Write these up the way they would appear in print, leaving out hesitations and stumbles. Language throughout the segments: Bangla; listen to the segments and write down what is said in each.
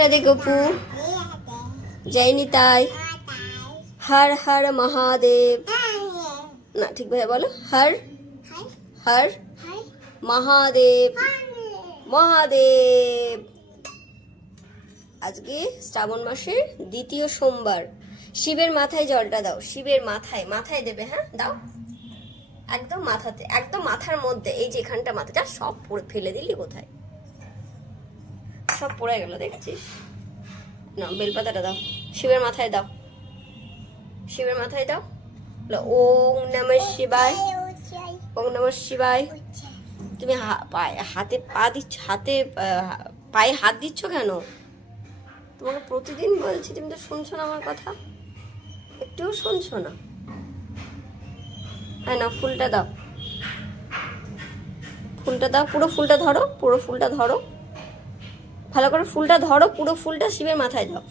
রাধে গপু, জয় নিতাই, হর হর মহাদেব। না ঠিকভাবে বলো, হর হর মহাদেব মহাদেব। আজকে শ্রাবণ মাসের দ্বিতীয় সোমবার। শিবের মাথায় জলটা দাও, শিবের মাথায় মাথায় দেবে। হ্যাঁ দাও, একদম মাথাতে, একদম মাথার মধ্যে। এই যে এখানটা মাথা, যা সব পড়ে ফেলে দিলি কোথায়, সব পড়ে গেল দেখছিস। না বেলপাতাটা দাও, শিবের মাথায় দাও, শিবের মাথায় দাও। ওম নমঃ শিবায়, ওম নমঃ শিবায়। তুমি হাতে পা দিচ্ছ, হাতে পায়ে হাত দিচ্ছ কেন? তোমাকে প্রতিদিন বলছি, তুমি তো শুনছো না আমার কথা, একটুও শুনছো না। হ্যাঁ না, ফুলটা দাও, ফুলটা দাও, পুরো ফুলটা ধরো, পুরো ফুলটা ধরো, ভালো করে ফুলটা ধরো, পুরো ফুলটা শিবের মাথায় দাও।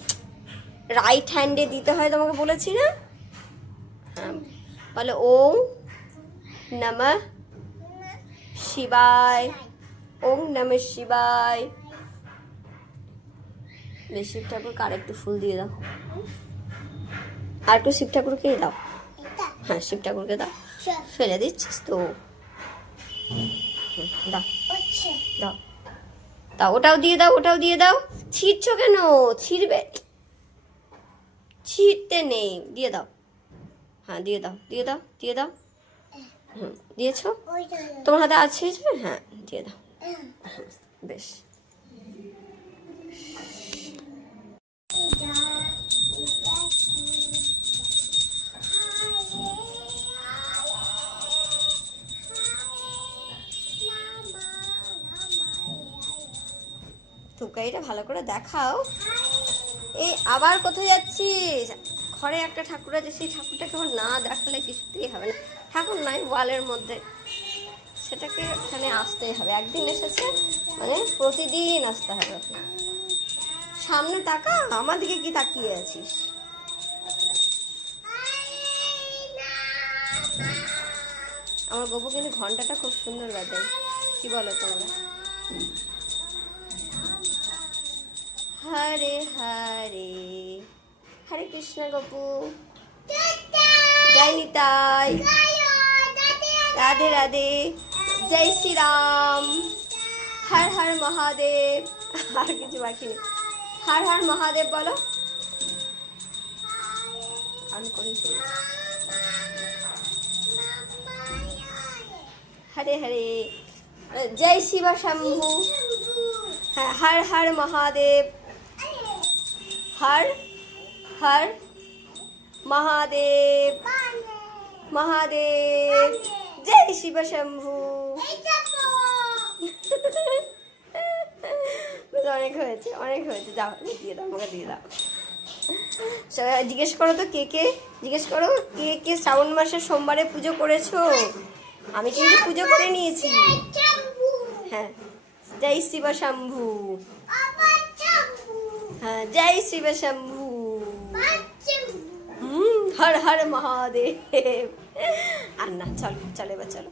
রাইট হ্যান্ডে দিতে হয়, তোমাকে বলেছি না? হ্যাঁ বলে ওম নমঃ শিবায়, ওম নমঃ শিবায়। শিব ঠাকুরকে আর একটু ফুল দিয়ে দাও, আর একটু শিব ঠাকুরকে দাও। হ্যাঁ শিব ঠাকুরকে দাও, ফেলে দিচ্ছিস তো, দাও দাও দাও, ওটাও দিয়ে দাও, ওটাও দিয়ে দাও। ছিঁড়ছো কেন? ছিঁড়বে, ছিঁড়তে নেই, দিয়ে দাও। হ্যাঁ দিয়ে দাও, দিয়ে দাও, দিয়ে দাও। দিয়েছো? তোমার হাতে আছে? হ্যাঁ দিয়ে দাও, বেশ। তোকাইটা ভালো করে দেখাও। এই আবার কোথায় যাচ্ছিস? ঘরে একটা ঠাকুর আছে, সেই ঠাকুরটাকে আমার না দেখালে কিছুতেই হবে না। ঠাকুর নাই ওয়ালের মধ্যে, সেটাকে এখানে আসতেই হবে। একদিন এসেছে মানে প্রতিদিন আসতে হবে। সামনে তাকা, আমার দিকে কি তাকিয়ে আছিস? আমার গপু কিন্তু ঘন্টাটা খুব সুন্দর বাজে, কি বলো তোমরা? হরে হরে, হরে কৃষ্ণ গপু, জয় নিতাই, রাধে রাধে, জয় শ্রীরাম, হর হর মহাদেব। আর কিছু বাকি নেই, হর হর মহাদেব বলো। হরে হরে, জয় শিব শম্ভু। হ্যাঁ হর হর মহাদেব, হর হর মহাদেব মহাদেব, জয় শিব শম্ভু। অনেক হয়েছে, অনেক হয়েছে, যাও দিয়ে দাও, আমাকে দিয়ে দাও। জিজ্ঞেস করো তো কে কে, জিজ্ঞেস করো কে কে শ্রাবণ মাসের সোমবারে পুজো করেছো? আমি কিন্তু পুজো করে নিয়েছি। হ্যাঁ জয় শিব শম্ভু, হ্যাঁ জয় শিব শম্ভু, হর হর মহাদেব। আর না, চলো চলো এবার চলো।